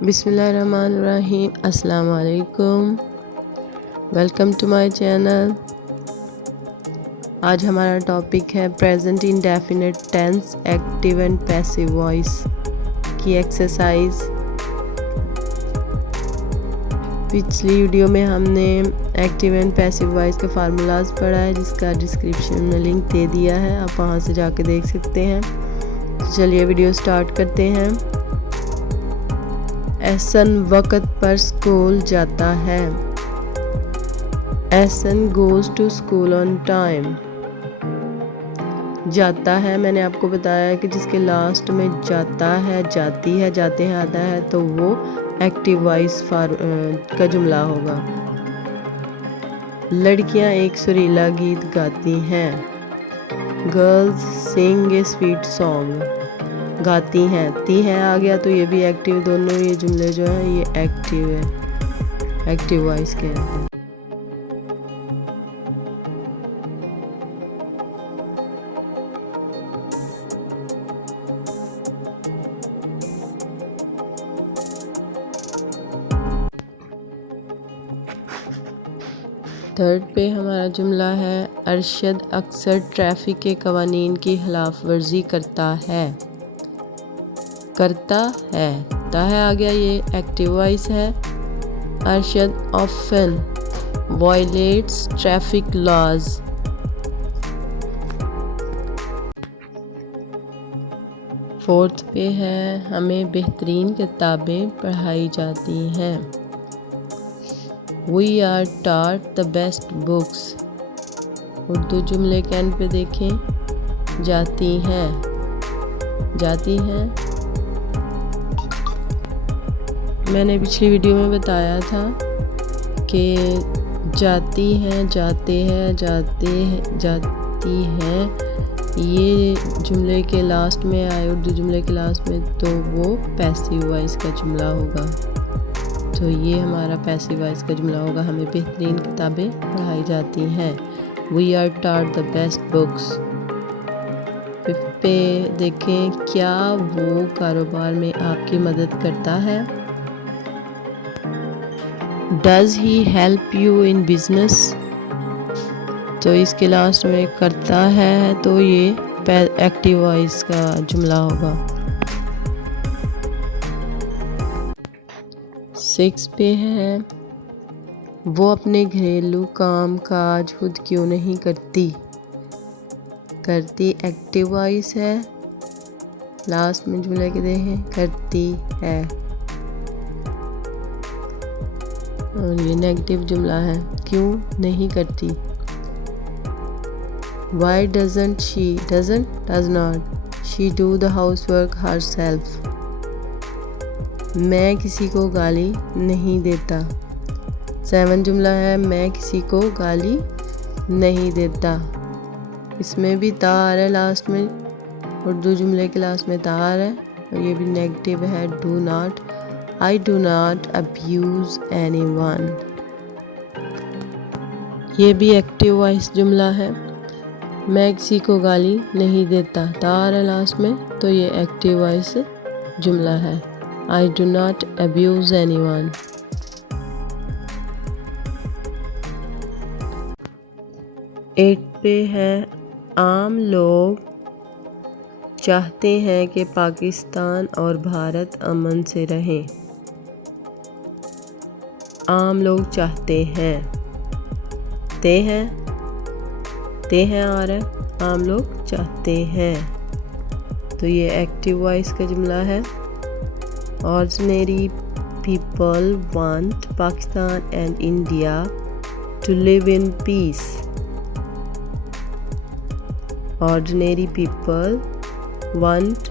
बिस्मिल्लाहिर्रहमानिर्रहीम। अस्सलाम वालेकुम। Welcome to my channel. आज हमारा टॉपिक है present indefinite tense active and passive voice की एक्सरसाइज। पिछली वीडियो में हमने एक्टिव एंड पैसिव वॉइस के फार्मूलाज पढ़ा है, जिसका डिस्क्रिप्शन में लिंक दे दिया है, आप वहाँ से जाके देख सकते हैं। तो चलिए वीडियो स्टार्ट करते हैं। एहसन वक़्त पर स्कूल जाता है। Ahsan goes to school on time. जाता है, मैंने आपको बताया कि जिसके लास्ट में जाता है, जाती है, जाते हैं आता है, तो वो एक्टिव वॉइस का जुमला होगा। लड़कियां एक सुरीला गीत गाती हैं। Girls sing a sweet song. गाती हैं, ती हैं आ गया तो ये भी एक्टिव, दोनों ये जुमले जो हैं ये एक्टिव है, एक्टिव वॉइस के हैं। थर्ड पे हमारा जुमला है, अरशद अक्सर ट्रैफिक के कवानीन की खिलाफ वर्जी करता है। करता है, ता है आ गया, ये एक्टिव वॉइस है। Arshad often violates traffic laws. Fourth पे है, हमें बेहतरीन किताबें पढ़ाई जाती हैं। We are taught the best books। Urdu जुमले के एंड पे देखें, जाती हैं, जाती हैं। मैंने पिछली वीडियो में बताया था कि जाती हैं, जाते हैं, जाते हैं, जाती हैं, ये जुमले के लास्ट में आए, उर्दू जुमले के लास्ट में, तो वो पैसिव वॉइस का जुमला होगा। तो ये हमारा पैसिव वॉइस का जुमला होगा, हमें बेहतरीन किताबें पढ़ाई जाती हैं। We are taught the best books। Fifth पे देखें, क्या वो कारोबार में आपकी मदद करता है। Does he help you in business। तो इसके लास्ट में करता है, तो ये एक्टिव वॉइस का जुमला होगा। 6 पे है, वो अपने घरेलू काम काज खुद क्यों नहीं करती। करती एक्टिव वॉइस है, लास्ट में जुमले के देखें, करती है, और ये नेगेटिव जुमला है, क्यों नहीं करती। Why doesn't she, does not she do the housework herself। मैं किसी को गाली नहीं देता। 7 जुमला है, मैं किसी को गाली नहीं देता। इसमें भी ता आ रहा है लास्ट में, उर्दू जुमले के लास्ट में ता आ रहा है, और ये भी नेगेटिव है। Do not, I do not abuse anyone. ये भी एक्टिव वॉइस जुमला है। मैं किसी को गाली नहीं देता, ता आ रहा है लास्ट में, तो ये एक्टिव वॉइस जुमला है। I do not abuse anyone। 8 पे है, आम लोग चाहते हैं कि पाकिस्तान और भारत अमन से रहें। आम लोग चाहते हैं, ते हैं आ रहा है, आम लोग चाहते हैं, तो ये एक्टिव वॉइस का जुमला है। Ordinary people want Pakistan and India to live in peace। Ordinary people want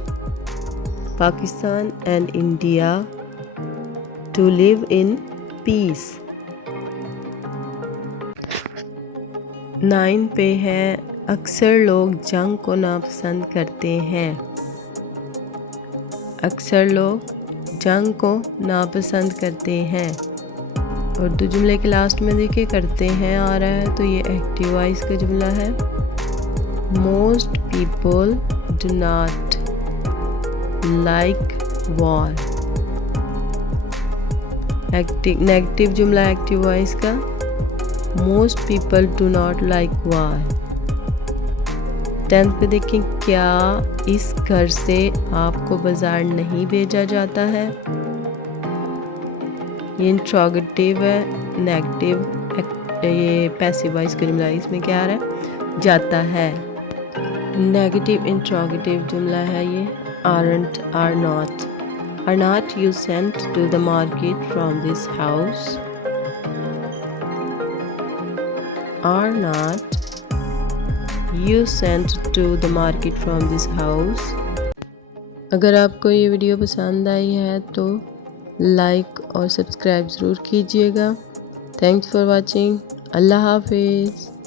Pakistan and India to live in peace। 9 पे है, अक्सर लोग जंग को नापसंद करते हैं। अक्सर लोग जंग को नापसंद करते हैं, उर्दू जुमले के लास्ट में देखिए करते हैं आ रहा है, तो ये एक्टिव वॉइस का जुमला है। Most people do not like war. Negative जुमला एक्टिव वॉइस का, most people do not like why. 10th पे देखें, क्या इस घर से आपको बाजार नहीं भेजा जाता है। ये इंट्रोगेटिव है, नेगेटिव, ये पैसिव वॉइस का जुमला, इसमें क्या आ रहा है, जाता है। नेगेटिव इंट्रोगेटिव जुमला है ये, aren't, are not you sent to the market from this house। are not you sent to the market from this house। अगर आपको ये वीडियो पसंद आई है तो लाइक और सब्सक्राइब ज़रूर कीजिएगा। Thanks for watching. अल्लाह हाफिज़।